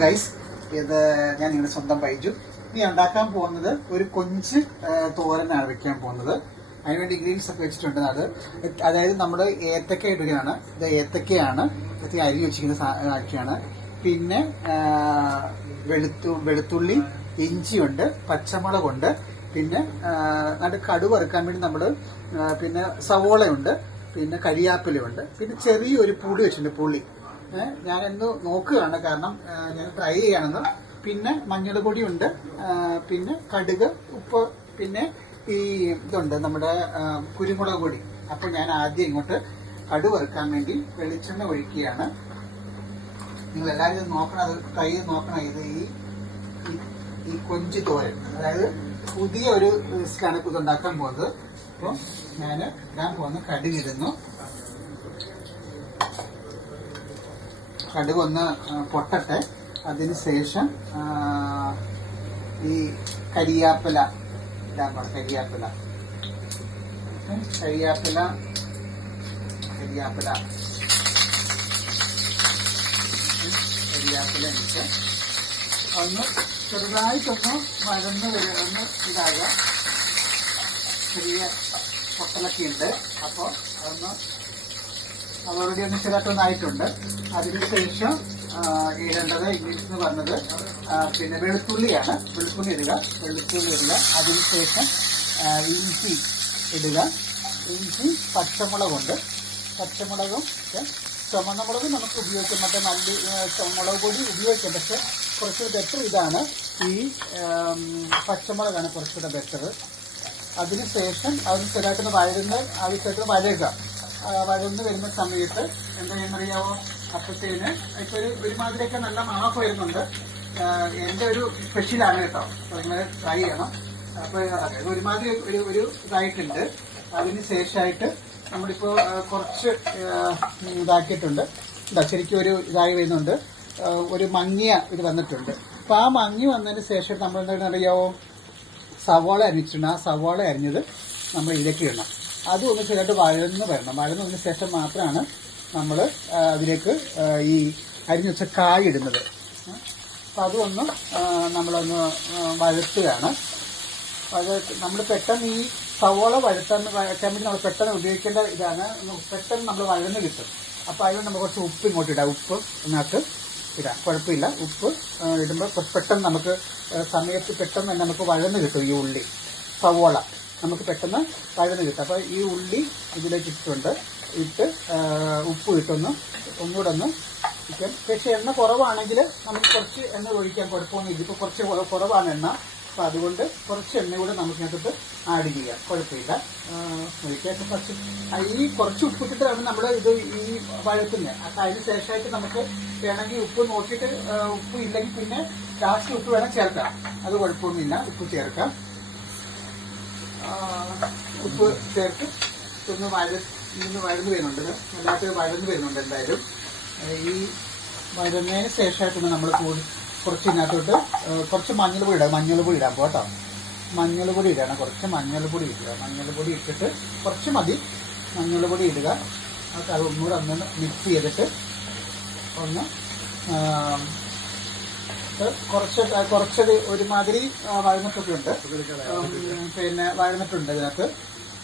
Guys, ഇത് ഞാൻ നിങ്ങളുടെ സ്വന്തം ബൈജു. ഇനി ഉണ്ടാക്കാൻ പോകുന്നത് ഒരു കൊഞ്ച് തോരനാണ് വെക്കാൻ പോകുന്നത്. അതിനുവേണ്ടി ഇൻഗ്രീഡിയൻസ് ഒക്കെ വെച്ചിട്ടുണ്ട്. അതായത് നമ്മൾ ഏത്തക്ക ഇടുകയാണ്. ഇത് ഏത്തക്കയാണ്, അരി വെച്ചിരിക്കുന്ന ആക്കിയാണ്. പിന്നെ വെളുത്തുള്ളി, ഇഞ്ചിയുണ്ട്, പച്ചമുളകുണ്ട്, പിന്നെ കടുക് വറുക്കാൻ വേണ്ടി നമ്മൾ പിന്നെ സവോളയുണ്ട്, പിന്നെ കരിയാപ്പിലയുണ്ട്, പിന്നെ ചെറിയൊരു പുളി വെച്ചിട്ടുണ്ട്. പുളി ഞാനെന്ന് നോക്കുകയാണ്, കാരണം ഞാൻ ട്രൈ ചെയ്യണമെന്ന്. പിന്നെ മഞ്ഞൾ പൊടിയുണ്ട്, പിന്നെ കടുക്, ഉപ്പ്, പിന്നെ ഈ ഇതുണ്ട് നമ്മുടെ കുരുമുളക് പൊടി. അപ്പോൾ ഞാൻ ആദ്യം ഇങ്ങോട്ട് കടുക് വറുക്കാൻ വേണ്ടി വെളിച്ചെണ്ണ ഒഴിക്കുകയാണ്. നിങ്ങൾ എല്ലാവരും ഇത് നോക്കണം, അത് ട്രൈ ചെയ്ത് നോക്കണം. ഇത് ഈ കൊഞ്ച് തോരൻ, അതായത് പുതിയ ഒരു ഡിഷിലാണ് ഇത് ഉണ്ടാക്കാൻ പോകുന്നത്. അപ്പോൾ ഞാൻ ഇടാൻ പോകുന്ന കടുകിടുന്നു. കടുക് ഒന്ന് പൊട്ടട്ടെ. അതിനുശേഷം ഈ കരിയാപ്പില ഇടാൻ പോകണം. കരിയാപ്പില എനിക്ക് ഒന്ന് ചെറുതായിട്ടൊന്ന് ഒന്ന് ഇതാകുക. ചെറിയ പൊട്ടലൊക്കെ ഉണ്ട്, അപ്പോൾ അതോടെ ഒന്ന് ചെറുതായിട്ടൊന്നായിട്ടുണ്ട്. അതിനുശേഷം ഇടേണ്ടത് ഇംഗ്ലീഷ് എന്ന് പറഞ്ഞത് പിന്നെ വെളുത്തുള്ളിയാണ്. വെളുത്തുള്ളി ഇടുക. അതിനുശേഷം ഇഞ്ചി ഇടുക. ഇഞ്ചി, പച്ചമുളകുണ്ട്. പച്ചമുളകും ചുമന്ന മുളകും നമുക്ക് ഉപയോഗിക്കാം, മറ്റേ മുളക് പൊടി ഉപയോഗിക്കാം. പക്ഷെ കുറച്ചുകൂടെ ബെറ്റർ ഇതാണ്, ഈ പച്ചമുളകാണ് കുറച്ചുകൂടെ ബെറ്റർ. അതിനുശേഷം അതിന് ചെറുതായിട്ടൊന്ന് വഴന്ന് വരുന്ന സമയത്ത് എന്താ ചെയ്യുന്നറിയാവോ? അപ്പത്തേന് ഇപ്പൊ ഒരുമാതിരിയൊക്കെ നല്ല മണമൊക്കെ വരുന്നുണ്ട്. എന്റെ ഒരു സ്പെഷ്യലാണ് കേട്ടോ, നിങ്ങൾ ട്രൈ ചെയ്യണം. അപ്പൊ ഒരുമാതിരി ഒരു ഇതായിട്ടുണ്ട്. അതിന് ശേഷമായിട്ട് നമ്മളിപ്പോ കുറച്ച് ഇതാക്കിയിട്ടുണ്ട്. ശരിക്കും ഒരു ഇതായി വരുന്നുണ്ട്, ഒരു മങ്ങിയ ഇത് വന്നിട്ടുണ്ട്. അപ്പൊ ആ മങ്ങി വന്നതിന് ശേഷം നമ്മൾ എന്താണെന്നറിയാവോ? സവാള അരിഞ്ഞിട്ടുണ്ട്. ആ സവാള അരിഞ്ഞത് നമ്മൾ ഇതിലേക്ക് ഇടണം. അതും ഒന്ന് ചെറുതായിട്ട് വഴന്നതിന് ശേഷം മാത്രമാണ് നമ്മൾ അതിലേക്ക് ഈ അരിഞ്ഞു വെച്ച കായ് ഇടുന്നത്. അപ്പം അതൊന്ന് നമ്മളൊന്ന് വഴത്തുകയാണ്. അത് നമ്മൾ പെട്ടെന്ന് ഈ സവോള വഴറ്റാൻ വേണ്ടി നമ്മൾ പെട്ടെന്ന് ഉപയോഗിക്കേണ്ട ഇതാണ്. പെട്ടെന്ന് നമ്മൾ വഴന്ന് കിട്ടും. അപ്പോൾ അതിന് നമുക്ക് കുറച്ച് ഉപ്പ് ഇങ്ങോട്ട് ഇടാം. ഉപ്പ് ഇതിനകത്ത് ഇടാം, കുഴപ്പമില്ല. ഉപ്പ് ഇടുമ്പോൾ പെട്ടെന്ന് നമുക്ക് സമയത്ത് പെട്ടെന്ന് തന്നെ നമുക്ക് വഴന്ന് കിട്ടും. ഈ ഉള്ളി സവോള നമുക്ക് പെട്ടെന്ന് വഴന്ന് കിട്ടും. അപ്പോൾ ഈ ഉള്ളി ഇതിലേക്ക് ഇട്ട് ഉപ്പ് ഒന്നുകൂടെ ഒന്ന് ഇരിക്കാം. പക്ഷേ എണ്ണ കുറവാണെങ്കിൽ നമുക്ക് കുറച്ച് എണ്ണ ഒഴിക്കാൻ കുഴപ്പമൊന്നുമില്ല. ഇപ്പോൾ കുറച്ച് കുറവാണ് എണ്ണ, അപ്പോൾ അതുകൊണ്ട് കുറച്ച് എണ്ണ കൂടെ നമുക്കകത്ത് ആഡ് ചെയ്യാം, കുഴപ്പമില്ല. ഒഴിക്കാൻ ഈ കുറച്ച് ഉപ്പിട്ടിട്ടാണ് നമ്മൾ ഇത് ഈ വഴക്കുന്നത്. അപ്പം അതിന് ശേഷമായിട്ട് നമുക്ക് വേണമെങ്കിൽ ഉപ്പ് നോക്കിയിട്ട്, ഉപ്പ് ഇല്ലെങ്കിൽ പിന്നെ ലാസ്റ്റ് ഉപ്പ് വേണം ചേർക്കാം, അത് കുഴപ്പമൊന്നുമില്ല. ഉപ്പ് ചേർക്കാം. ഉപ്പ് ചേർത്ത് ഒന്ന് വഴന്ന് വരുന്നുണ്ട്. നല്ലതായിട്ട് വഴന്ന് വരുന്നുണ്ട്. എന്തായാലും ഈ വഴന്നതിന് ശേഷമായിട്ടാണ് നമ്മൾ കുറച്ച് ഇതിനകത്തോട്ട് കുറച്ച് മഞ്ഞൾപ്പൊടി ഇടാം. മഞ്ഞൾപ്പൊടി ഇടാൻ പോട്ടോ. മഞ്ഞൾപ്പൊടി ഇടണം. കുറച്ച് മഞ്ഞൾപ്പൊടി ഇടുക. മഞ്ഞൾപ്പൊടി ഇട്ടിട്ട് കുറച്ച് മതി മഞ്ഞൾപ്പൊടി ഇടുക. അത് ഒന്നുകൂടെ മിക്സ് ചെയ്തിട്ട് ഒന്ന് കുറച്ചത് ഒരുമാതിരി വഴന്നിട്ടൊക്കെ ഉണ്ട്. പിന്നെ വഴന്നിട്ടുണ്ട് ഇതിനകത്ത്.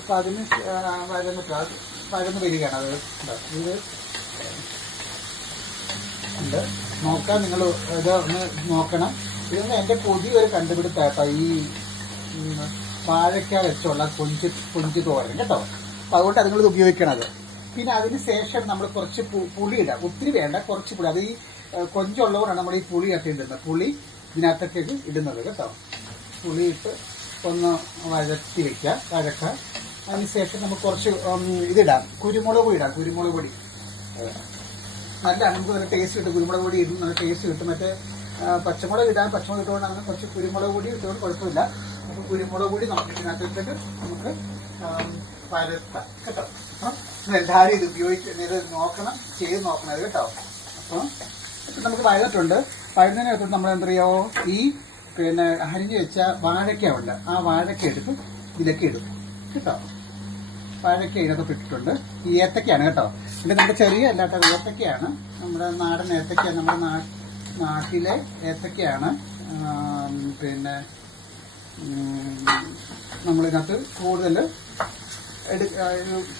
അപ്പം അതിന് വഴന്ന് വരികയാണ്. അത് ഇത് ഉണ്ട്. നോക്കാം, നിങ്ങൾ ഇത് ഒന്ന് നോക്കണം. ഇതിന് എൻ്റെ പുതിയൊരു കണ്ടുപിടുത്തമായിട്ടോ ഈ വാഴയ്ക്ക വെച്ചുള്ള കൊഞ്ച് തോരൻ കേട്ടോ. അപ്പം അതുകൊണ്ട് അതുങ്ങളിത് ഉപയോഗിക്കണത്. പിന്നെ അതിന് ശേഷം നമ്മൾ കുറച്ച് പുളി ഇടാം. ഒത്തിരി വേണ്ട, കുറച്ച് പുളി. അത് ഈ കൊഞ്ചുള്ളവരാണ് നമ്മൾ ഈ പുളി ഒക്കെ ഇടുന്നത്. പുളി ഇതിനകത്തൊക്കെ ഇടുന്നത് കേട്ടോ. പുളി ഇട്ട് ഒന്ന് വഴറ്റി വഴക്കാം. അതിനുശേഷം നമുക്ക് കുറച്ച് ഇതിടാം, കുരുമുളക് പൊടി ഇടാം. കുരുമുളക് പൊടി നല്ല നമുക്ക് നല്ല ടേസ്റ്റ് കിട്ടും. കുരുമുളക് പൊടി ഇടും, നല്ല ടേസ്റ്റ് കിട്ടും. മറ്റേ പച്ചമുളക് പച്ചമുളക് ഇട്ടുകൊണ്ടാണ് കുറച്ച് കുരുമുളക് പൊടി ഇട്ടുകൊണ്ട് കുഴപ്പമില്ല. അപ്പോൾ കുരുമുളക് പൊടി നമുക്ക് ഇതിനകത്തിട്ട് നമുക്ക് പരത്താം കേട്ടോ. അപ്പം എല്ലാവരും ഇത് ഇത് നോക്കണം, ചെയ്ത് നോക്കണം അത് കേട്ടോ. അപ്പം നമുക്ക് വഴന്നിട്ടുണ്ട്. വഴന്നതിനകത്ത് നമ്മൾ എന്താ പറയാമോ, ഈ പിന്നെ അരിഞ്ഞു വെച്ച വാഴയ്ക്ക ഉണ്ട്. ആ വാഴയ്ക്ക എടുത്ത് ഇതിലേക്ക് ഇടും കേട്ടോ. വാഴയ്ക്ക ഇതിനകത്ത് ഇട്ടിട്ടുണ്ട്. ഈ ഏത്തക്കയാണ് കേട്ടോ. ഇത് നമ്മുടെ ചെറിയ അല്ലാത്ത ഏത്തക്കയാണ്, നമ്മുടെ നാടൻ ഏത്തക്ക. നമ്മുടെ നാട്ടിലെ ഏത്തക്കയാണ് പിന്നെ നമ്മളിതിനകത്ത് കൂടുതൽ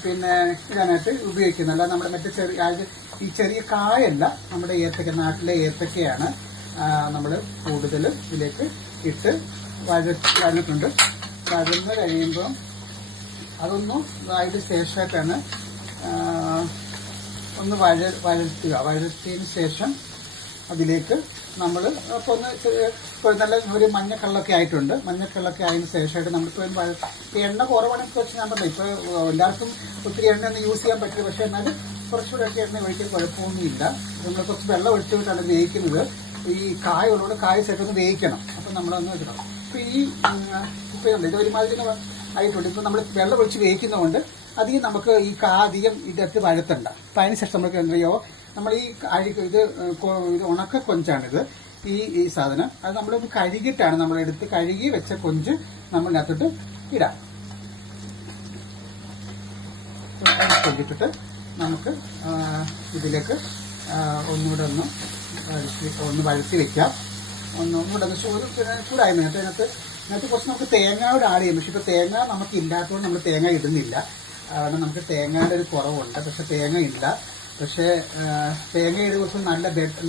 പിന്നെ ഇടാനായിട്ട് ഉപയോഗിക്കുന്നത്. അല്ല നമ്മുടെ മറ്റേ ഈ ചെറിയ കായല്ല, നമ്മുടെ ഏത്തക്ക, നാട്ടിലെ ഏത്തക്കയാണ് നമ്മൾ കൂടുതൽ ഇതിലേക്ക് ഇട്ട് വഴഞ്ഞിട്ടുണ്ട്. വഴന്ന് കഴിയുമ്പോൾ അതൊന്നും ഇതായിട്ട് ശേഷമായിട്ടാണ് ഒന്ന് വഴറ്റിയതിന് ശേഷം അതിലേക്ക് നമ്മൾ ഇപ്പോൾ ഇപ്പോൾ നല്ല ഒരു മഞ്ഞക്കള്ളൊക്കെ ആയിട്ടുണ്ട്. മഞ്ഞക്കള്ളൊക്കെ ആയതിനു ശേഷമായിട്ട് നമ്മളിപ്പോൾ എണ്ണ കുറവാണെങ്കിൽ വെച്ച് ഞാൻ പറഞ്ഞു, ഇപ്പോൾ എല്ലാവർക്കും ഒത്തിരി എണ്ണയൊന്നും യൂസ് ചെയ്യാൻ പറ്റില്ല. പക്ഷേ എന്നാലും കുറച്ചുകൂടെയൊക്കെ എണ്ണ ഒഴിക്കാൻ കുഴപ്പമൊന്നുമില്ല. നമ്മൾ കുറച്ച് വെള്ളം ഒഴിച്ചുകൊണ്ടാണ് വേവിക്കുന്നത്. ഈ കായ ഉള്ളതുകൊണ്ട് കായ ചേർത്തൊന്ന് വേവിക്കണം. അപ്പം നമ്മളൊന്ന് വെക്കണം. ഇപ്പോൾ ഇപ്പം ഇത് ഒരുമാതിരി ആയിട്ടുണ്ട്. ഇപ്പം നമ്മൾ വെള്ളം ഒഴിച്ച് വേവിക്കുന്നതുകൊണ്ട് അധികം നമുക്ക് ഈ അധികം ഇതിട്ട് വഴത്തണ്ട. അപ്പം അതിനുശേഷം നമുക്ക് എന്തോ നമ്മൾ ഈ ഇത് ഉണക്ക കൊഞ്ചാണിത്, ഈ സാധനം. അത് നമ്മളൊന്ന് കഴുകിയിട്ടാണ് നമ്മളെടുത്ത് കഴുകി വെച്ച കൊഞ്ച് നമ്മളിനകത്തോട്ട് ഇടാം. കൊഞ്ചിട്ടിട്ട് നമുക്ക് ഇതിലേക്ക് ഒന്നുകൂടെ ഒന്ന് വഴറ്റി വെക്കാം. ഒന്നുകൂടെ ഒന്ന് ചൂടായിരുന്നു. ഇതിനകത്ത് കുറച്ച് നമുക്ക് തേങ്ങയോട് ആഡ് ചെയ്യും. പക്ഷെ ഇപ്പോൾ തേങ്ങ നമുക്ക് ഇല്ലാത്തതുകൊണ്ട് നമ്മൾ തേങ്ങ ഇടുന്നില്ല. കാരണം നമുക്ക് തേങ്ങയുടെ ഒരു കുറവുണ്ട്. പക്ഷെ തേങ്ങ ഇല്ല. പക്ഷേ തേങ്ങ ഇടുന്ന കുറച്ച്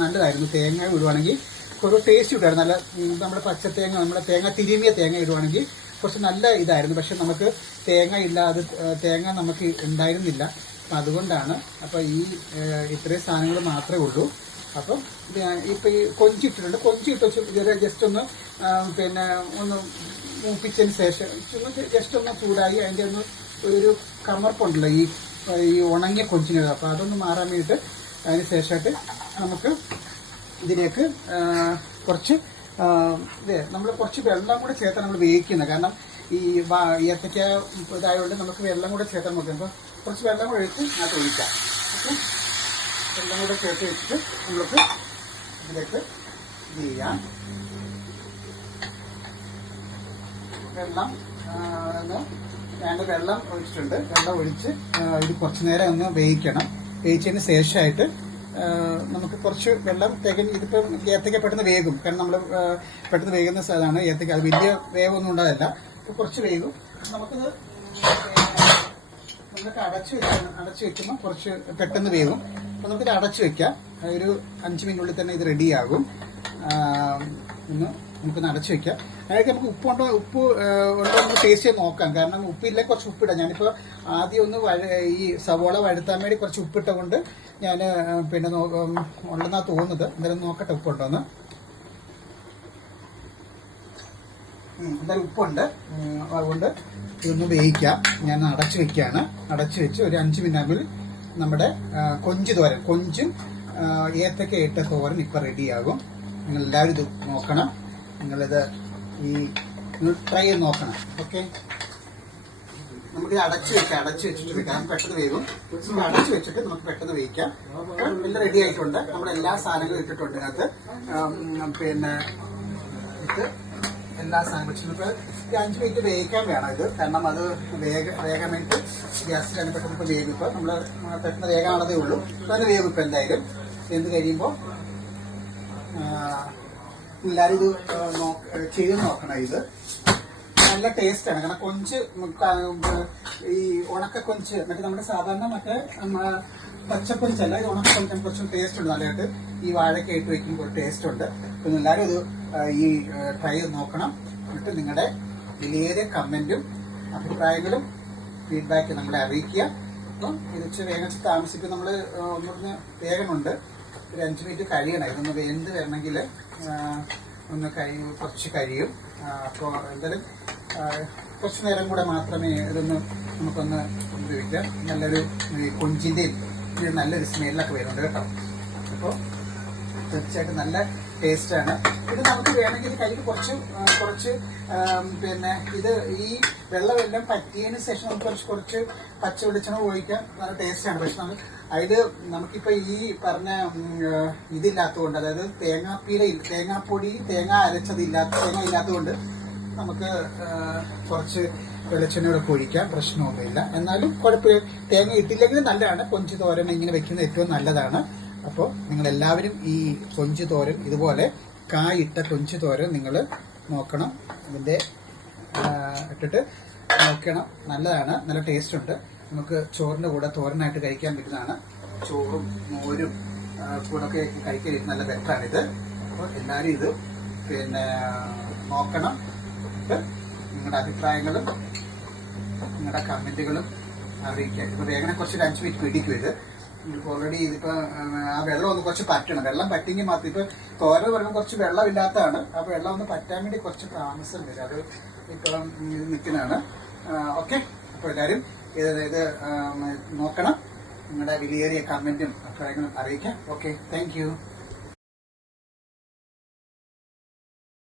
നല്ലതായിരുന്നു. തേങ്ങ ഇടുവാണെങ്കിൽ കുറച്ച് ടേസ്റ്റ് കിട്ടുമായിരുന്നു. നല്ല നമ്മുടെ പച്ചത്തേങ്ങ, നമ്മുടെ തിരുമിയ തേങ്ങ ഇടുവാണെങ്കിൽ കുറച്ച് നല്ല ഇതായിരുന്നു. പക്ഷെ നമുക്ക് തേങ്ങ ഇല്ലാതെ തേങ്ങ നമുക്ക് ഉണ്ടായിരുന്നില്ല. അപ്പം അതുകൊണ്ടാണ്. അപ്പം ഇത്രയും സാധനങ്ങൾ മാത്രമേ ഉള്ളൂ. അപ്പം ഇപ്പം ഈ കൊഞ്ചിട്ടിട്ടുണ്ട്. കൊഞ്ചിട്ട് ജസ്റ്റ് ഒന്ന് പിന്നെ ഒന്ന് മൂപ്പിച്ചതിന് ശേഷം ജസ്റ്റ് ഒന്ന് ചൂടായി അതിൻ്റെ ഒരു കമർപ്പുണ്ടല്ലോ ഈ ഉണങ്ങിയ കൊഞ്ചിന്. അപ്പോൾ അതൊന്ന് മാറാൻ വേണ്ടിയിട്ട് അതിന് ശേഷമായിട്ട് നമുക്ക് ഇതിലേക്ക് കുറച്ച് നമ്മൾ കുറച്ച് വെള്ളം കൂടെ ചേർത്താണ് നമ്മൾ വേവിക്കുന്നത്. കാരണം ഈ ഏത്തക്ക ഇതായതുകൊണ്ട് നമുക്ക് വെള്ളം കൂടെ ചേർത്താൻ നോക്കാം. അപ്പോൾ കുറച്ച് വെള്ളം കൂടെ ഒഴിച്ച് അത് ഒഴിക്കാം. അപ്പം വെള്ളം കൂടെ ചേർത്ത് വെച്ചിട്ട് നമുക്ക് ഇതിലേക്ക് ഇത് ചെയ്യാം. വെള്ളം ഒഴിച്ചിട്ടുണ്ട്. വെള്ളം ഒഴിച്ച് ഇത് കുറച്ച് നേരം ഒന്ന് വേവിക്കണം. വേവിച്ചതിന് ശേഷമായിട്ട് നമുക്ക് കുറച്ച് വെള്ളം ഇതിപ്പോൾ ഏത്തക്ക പെട്ടെന്ന് വേകും. കാരണം നമ്മൾ പെട്ടെന്ന് വേകുന്ന സാധനമാണ് ഏത്തക്ക. അത് വലിയ വേവൊന്നും ഉണ്ടാകില്ല. കുറച്ച് വേകും. നമുക്കിത് നമുക്ക് അടച്ചു വെക്കുമ്പോൾ കുറച്ച് പെട്ടെന്ന് വേകും. അപ്പോൾ നമുക്കിത് അടച്ചു വെക്കാം. ഒരു 5 മിനിറ്റിനുള്ളിൽ തന്നെ ഇത് റെഡിയാകും. നമുക്കൊന്ന് അടച്ചു വെക്കാം. അതിനൊക്കെ നമുക്ക് ഉപ്പ് ഉണ്ടോ നമുക്ക് ടേസ്റ്റ് ചെയ്ത് നോക്കാം. കാരണം ഉപ്പില്ല, കുറച്ച് ഉപ്പിടാം. ഞാനിപ്പോൾ ആദ്യം ഒന്ന് ഈ സവോള വഴുത്താൻ വേണ്ടി കുറച്ച് ഉപ്പിട്ട കൊണ്ട് ഞാൻ പിന്നെ ഉണ്ടെന്നാ തോന്നുന്നത്. എന്തായാലും നോക്കട്ടെ ഉപ്പുണ്ടോന്ന്. എന്തായാലും ഉപ്പുണ്ട്. അതുകൊണ്ട് ഇതൊന്ന് വേവിക്കാം. ഞാൻ അടച്ചു വെക്കുകയാണ്. അടച്ചു വെച്ച് ഒരു 5 മിനിറ്റ് ആകുമ്പോൾ നമ്മുടെ കൊഞ്ചും ഏത്തക്ക ഇട്ട തോരൻ ഇപ്പം റെഡിയാകും. നിങ്ങൾ എല്ലാവരും ഇത് നോക്കണം. നിങ്ങളിത് ട്രൈ ചെയ്ത് നോക്കണം. ഓക്കെ, നമുക്ക് അടച്ചു വെച്ചിട്ട് വെക്കാം. പെട്ടെന്ന് വേവും. അടച്ചു വെച്ചിട്ട് നമുക്ക് പെട്ടെന്ന് വേവിക്കാം. എല്ലാം റെഡി ആയിട്ടുണ്ട്. നമ്മുടെ എല്ലാ സാധനങ്ങളും ഇട്ടിട്ടുണ്ട് ഇതിനകത്ത്. പിന്നെ ഇത് എല്ലാ സാധനവും വെച്ചിട്ട് 5 മിനിറ്റ് വേവിക്കാൻ വേണം ഇത്. കാരണം അത് വേഗം വേണ്ടി ഗ്യാസിലാണ് പെട്ടെന്ന് ഇപ്പോൾ വേഗം. ഇപ്പോൾ നമ്മൾ പെട്ടെന്ന് വേഗമാണതേ ഉള്ളൂ. അതിന് വേഗം ഇപ്പം എന്തായാലും എന്ത് കഴിയുമ്പോൾ എല്ലാവരും ഇത് ചെയ്ത് നോക്കണം. ഇത് നല്ല ടേസ്റ്റാണ്. കാരണം കൊഞ്ച് ഈ ഉണക്ക കൊഞ്ച് മറ്റേ നമ്മുടെ സാധാരണ മറ്റേ പച്ചക്കൊഞ്ചല്ല, ഇത് ഉണക്ക കൊഞ്ച് കുറച്ചും ടേസ്റ്റ് ഉണ്ട്. നല്ലതായിട്ട് ഈ വാഴയ്ക്ക് ഇട്ട് വയ്ക്കുമ്പോൾ ടേസ്റ്റ് ഉണ്ട്. അപ്പം എല്ലാവരും ഇത് ഈ ട്രൈ ചെയ്ത് നോക്കണം. എന്നിട്ട് നിങ്ങളുടെ വലിയ കമന്റും അഭിപ്രായങ്ങളും ഫീഡ്ബാക്ക് നമ്മളെ അറിയിക്കുക. അപ്പം ഇത് വേഗം താമസിക്കും. നമ്മൾ ഒന്നുകൂടെ വേഗമുണ്ട്. ഒരു 5 മിനിറ്റ് കഴിയണം. ഇതൊന്ന് വെന്ത് വരണമെങ്കിൽ കുറച്ച് കഴിയും. അപ്പോൾ എന്തായാലും കുറച്ച് നേരം കൂടെ മാത്രമേ ഇതൊന്ന് നമുക്കൊന്ന് ഉപയോഗിക്കാം. നല്ലൊരു കൊഞ്ചിൻ്റെയും നല്ലൊരു സ്മെല്ലൊക്കെ വരുന്നുണ്ട് കേട്ടോ. അപ്പോൾ തീർച്ചയായിട്ടും നല്ല ടേസ്റ്റാണ്. ഇത് നമുക്ക് വേണമെങ്കിൽ കയ്യിൽ കുറച്ച് പിന്നെ ഇത് ഈ വെള്ളമെല്ലാം പറ്റിയതിന് ശേഷം നമുക്ക് കുറച്ച് പച്ച വെളിച്ചെണ്ണ ഒഴിക്കാം. നല്ല ടേസ്റ്റാണ്. പക്ഷെ അതിൽ നമുക്കിപ്പോൾ ഈ പറഞ്ഞ ഇതില്ലാത്തതുകൊണ്ട്, അതായത് തേങ്ങാപ്പൊടി തേങ്ങ ഇല്ലാത്തതുകൊണ്ട് നമുക്ക് കുറച്ച് വെളിച്ചെണ്ണയോടെ ഒഴിക്കാം. പ്രശ്നമൊന്നുമില്ല. എന്നാലും കുഴപ്പമില്ല. തേങ്ങ ഇട്ടില്ലെങ്കിലും നല്ലതാണ്. കൊഞ്ച് തോരൻ ഇങ്ങനെ വെക്കുന്നത് ഏറ്റവും നല്ലതാണ്. അപ്പോൾ നിങ്ങളെല്ലാവരും ഈ കൊഞ്ച് തോരൻ ഇതുപോലെ കായിട്ട കൊഞ്ച് തോരൻ നിങ്ങൾ നോക്കണം. ഇതിൻ്റെ ഇട്ടിട്ട് നോക്കണം. നല്ലതാണ്, നല്ല ടേസ്റ്റ് ഉണ്ട്. നമുക്ക് ചോറിൻ്റെ കൂടെ തോരനായിട്ട് കഴിക്കാൻ പറ്റുന്നതാണ്. ചോറും മോരും കൂടൊക്കെ കഴിക്കാൻ നല്ല ബെറ്ററാണിത്. അപ്പോൾ എല്ലാവരും ഇത് പിന്നെ നോക്കണം. നിങ്ങളുടെ അഭിപ്രായങ്ങളും നിങ്ങളുടെ കമൻറ്റുകളും അറിയിക്കാം. ഇപ്പോൾ വേഗം കുറച്ചൊരു 5 മിനിറ്റ് പിടിക്കും ഇത്. നിങ്ങൾക്ക് ഓൾറെഡി ഇതിപ്പോൾ ആ വെള്ളം ഒന്ന് കുറച്ച് പറ്റണം. വെള്ളം പറ്റിയെങ്കിൽ മാത്രം ഇപ്പോൾ തോര പറയുമ്പോൾ കുറച്ച് വെള്ളമില്ലാത്തതാണ്. ആ വെള്ളം ഒന്ന് പറ്റാൻ വേണ്ടി കുറച്ച് താമസം വരും. അത് ഇപ്പം നിൽക്കുന്നതാണ്. ഓക്കെ, അപ്പോൾ എല്ലാവരും ഇത് നോക്കണം. നിങ്ങളുടെ വിലയേറിയ കമൻറ്റും അഭിപ്രായങ്ങളും അറിയിക്കാം. Okay, thank you.